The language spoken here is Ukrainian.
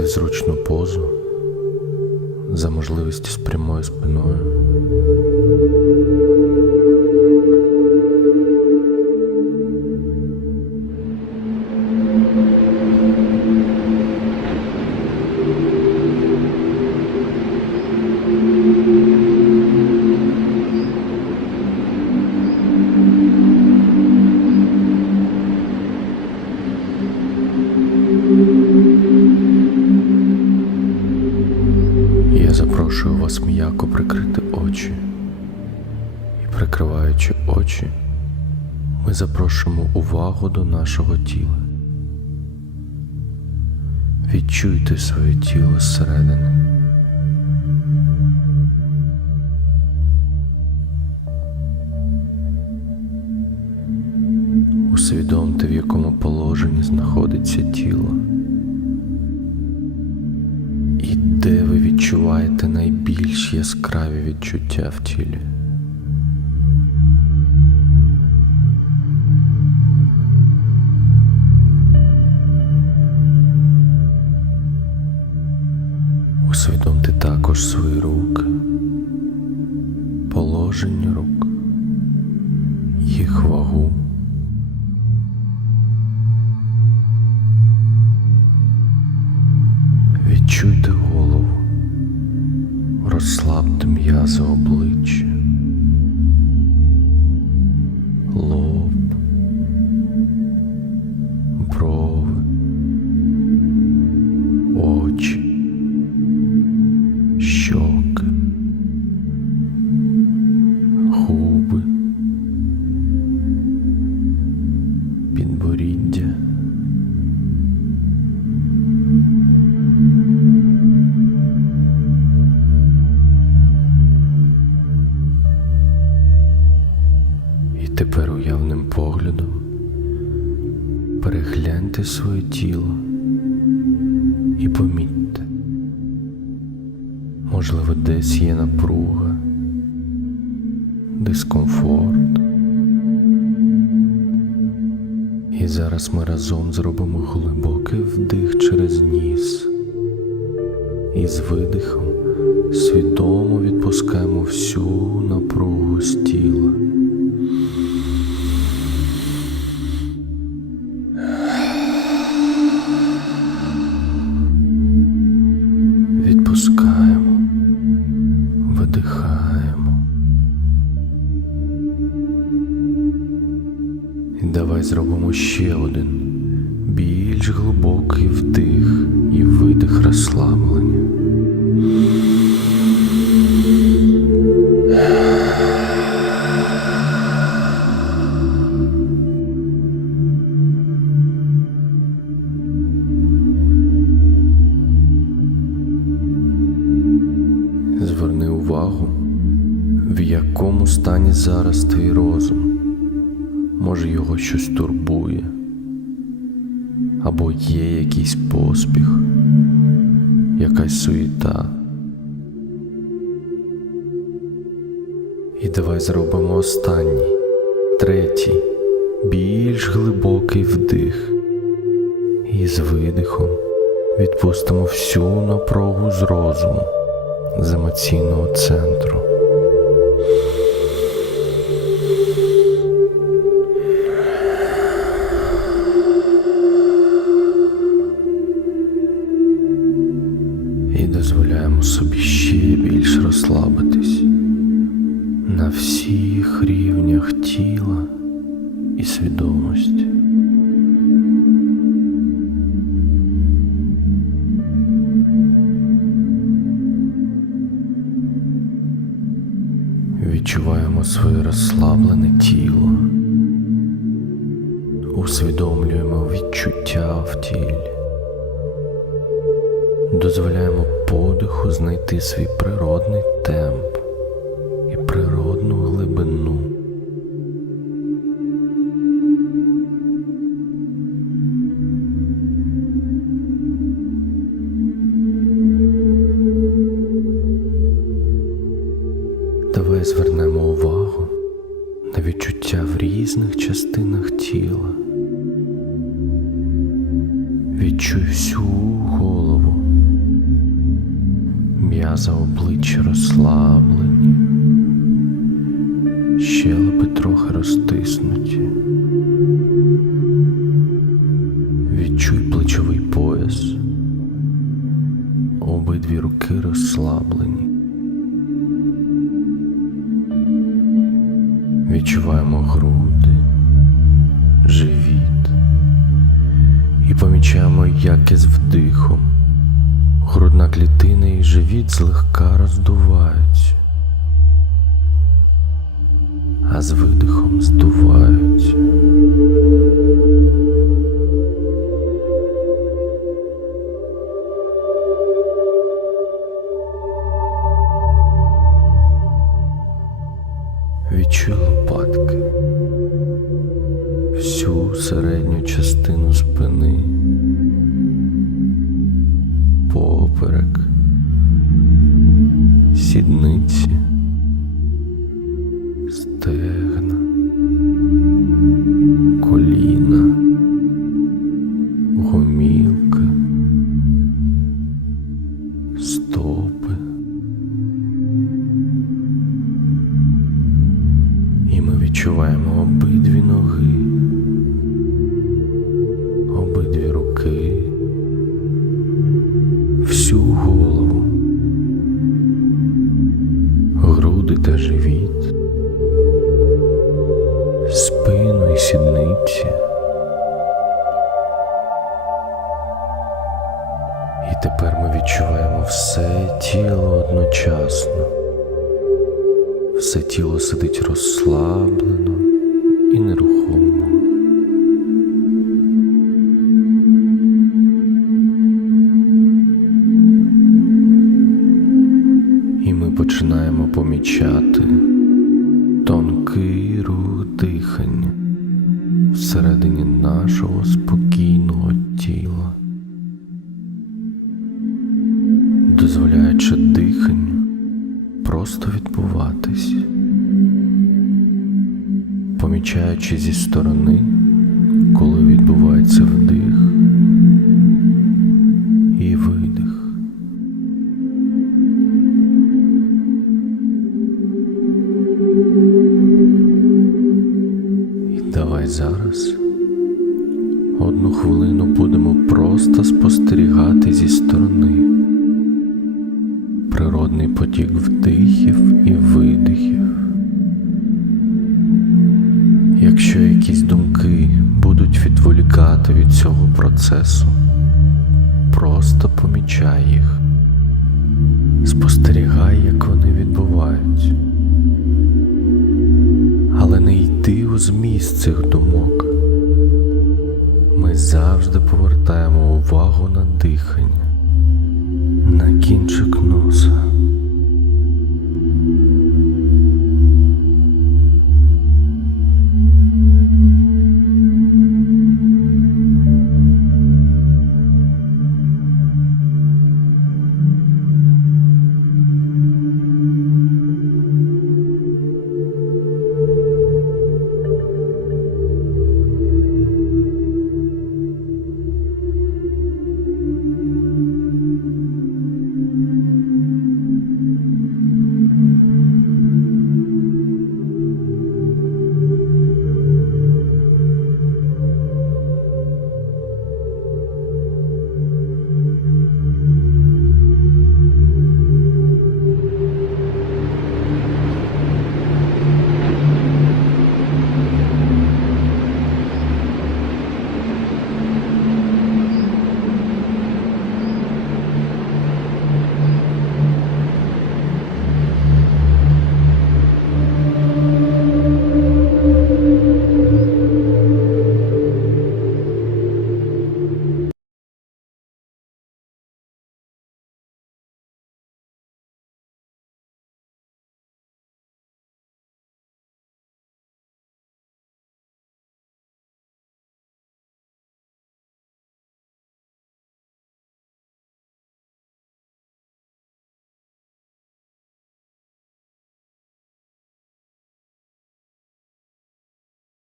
В зручну позу за можливості з прямою спиною. Запрошую вас м'яко прикрити очі. І прикриваючи очі, ми запрошуємо увагу до нашого тіла. Відчуйте своє тіло зсередини. Усвідомте, в якому положенні знаходиться тіло. Відчуваєте найбільш яскраві відчуття в тілі? Тепер уявним поглядом перегляньте своє тіло і помітьте, можливо, десь є напруга, дискомфорт. І зараз ми разом зробимо глибокий вдих через ніс. І з видихом свідомо відпускаємо всю напругу з тіла. В якому стані зараз твій розум. Може, його щось турбує, або є якийсь поспіх, якась суєта. І давай зробимо останній, третій, більш глибокий вдих. І з видихом відпустимо всю напругу з розуму з емоційного центру. Всіх рівнях тіла і свідомості. Відчуваємо своє розслаблене тіло, усвідомлюємо відчуття в тілі, дозволяємо подиху знайти свій природний темп різних частинах тіла. Відчуй всю голову, М'яза обличчя розслаблені, щелепи трохи розтиснуті. Відчуй плечовий пояс, обидві руки розслаблені. Відчуваємо груди, і помічаємо, як із вдихом грудна клітина і живіт злегка роздуваються, а з видихом здуваються. Відчуй лопатки, всю середню частину спини, поперек, все тіло одночасно. Все тіло сидить розслаблено і нерухомо. І ми починаємо помічати помічаючи зі сторони, коли відбувається вдих і видих. І давай зараз одну хвилину будемо просто спостерігати зі сторони природний потік вдихів цього процесу, просто помічай їх, спостерігай, як вони відбуваються, але не йди у зміст цих думок. Ми завжди повертаємо увагу на дихання на кінчик носа.